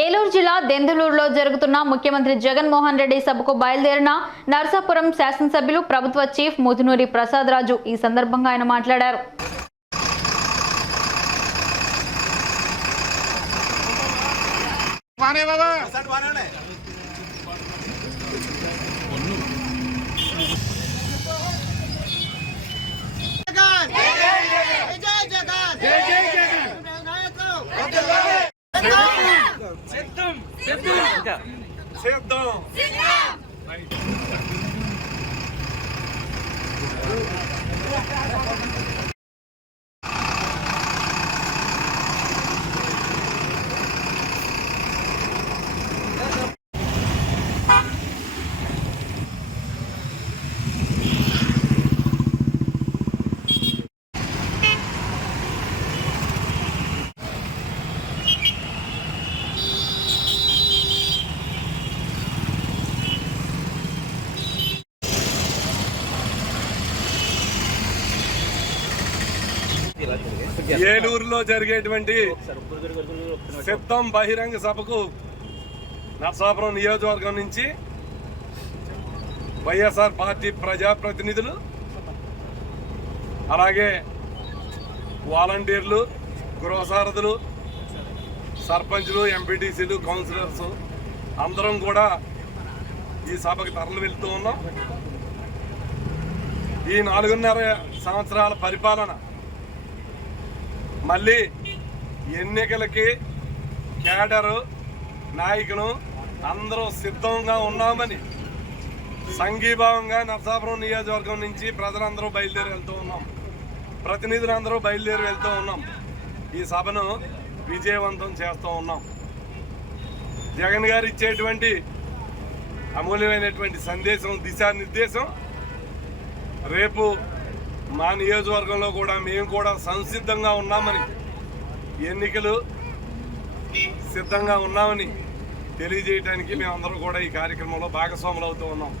ఏలూరు జిల్లా దెందులూరులో జరుగుతున్న ముఖ్యమంత్రి జగన్మోహన్ రెడ్డి సభకు బయలుదేరిన నర్సాపురం శాసనసభ్యులు ప్రభుత్వ చీఫ్ ముదునూరి ప్రసాద్ రాజు ఈ సందర్భంగా ఆయన మాట్లాడారు. బాబా. 그러니까 세역동 아니 ఏలూరులో జరిగేటువంటి సిద్ధం బహిరంగ సభకు నరసాపురం నియోజకవర్గం నుంచి వైఎస్ఆర్ పార్టీ ప్రజాప్రతినిధులు అలాగే వాలంటీర్లు గృహసారథులు సర్పంచ్లు ఎంపీటీసీలు కౌన్సిలర్స్ అందరం కూడా ఈ సభకు తరలి వెళ్తూ ఉన్నాం. ఈ నాలుగున్నర సంవత్సరాల పరిపాలన మళ్ళీ ఎన్నికలకి కేడరు నాయకులు అందరూ సిద్ధంగా ఉన్నామని సంఘీభావంగా నర్సాపురం నియోజకవర్గం నుంచి ప్రజలందరూ బయలుదేరి వెళ్తూ ఉన్నాం. ప్రతినిధులందరూ బయలుదేరి వెళ్తూ ఉన్నాం. ఈ సభను విజయవంతం చేస్తూ ఉన్నాం. జగన్ గారు ఇచ్చేటువంటి అమూల్యమైనటువంటి సందేశం దిశానిర్దేశం రేపు మా నియోజకవర్గంలో కూడా మేము కూడా సంసిద్ధంగా ఉన్నామని ఎన్నికలు సిద్ధంగా ఉన్నామని తెలియజేయడానికి మేమందరం కూడా ఈ కార్యక్రమంలో భాగస్వాములు అవుతూ ఉన్నాం.